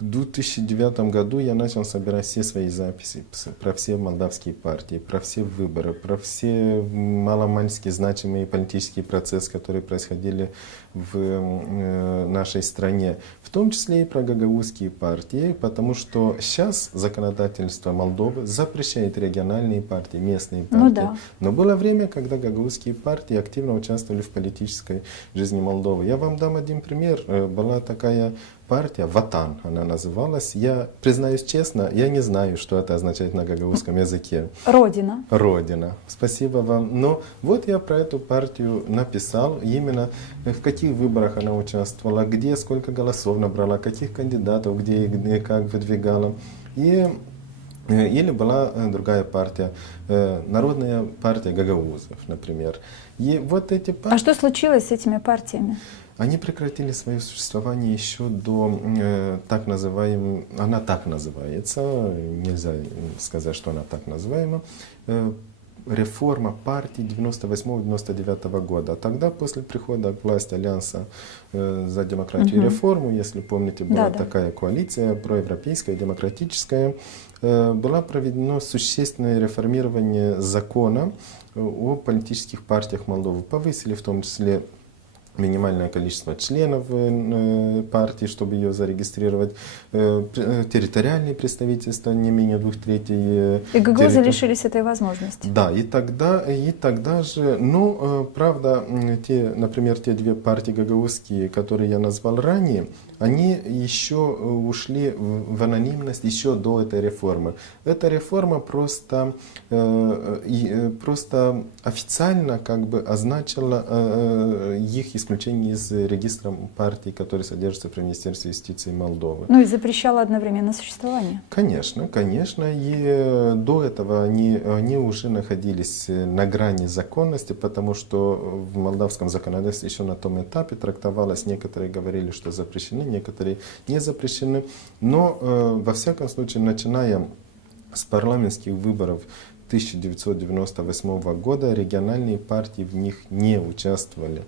В 2009 году я начал собирать все свои записи про все молдавские партии, про все выборы, про все маломальски значимые политические процессы, которые происходили в нашей стране, в том числе и про гагаузские партии, потому что сейчас законодательство Молдовы запрещает региональные партии, местные партии. Ну да. Но было время, когда гагаузские партии активно участвовали в политической жизни Молдовы. Я вам дам один пример. Была такая партия, Ватан она называлась. Я, признаюсь честно, я не знаю, что это означает на гагаузском языке. Родина. Родина. Спасибо вам. Но вот я про эту партию написал, именно в каких выборах она участвовала, где, сколько голосов набрала, каких кандидатов, где и как выдвигала. Или была другая партия, Народная партия гагаузов, например. И вот эти партии... А что случилось с этими партиями? Они прекратили свое существование еще до так называемой, она так называется, нельзя сказать, что она так называема, реформа партии 98-99 года. Тогда, после прихода к власти Альянса за демократию и реформу, если помните, была такая коалиция проевропейская, демократическая, было проведено существенное реформирование закона о политических партиях Молдовы. Повысили в том числе минимальное количество членов партии, чтобы ее зарегистрировать, территориальные представительства не менее 2/3. И гагаузы лишились этой возможности. Да, и тогда же, ну, правда, например, те две партии гагаузские, которые я назвал ранее, они еще ушли в анонимность еще до этой реформы. Эта реформа просто официально как бы означила их исключение из регистра партий, которые содержатся при Министерстве юстиции Молдовы. Ну и запрещала одновременно существование. Конечно, конечно. И до этого они уже находились на грани законности, потому что в молдавском законодательстве еще на том этапе трактовалось, некоторые говорили, что запрещены, некоторые не запрещены. Но, во всяком случае, начиная с парламентских выборов 1998 года, региональные партии в них не участвовали.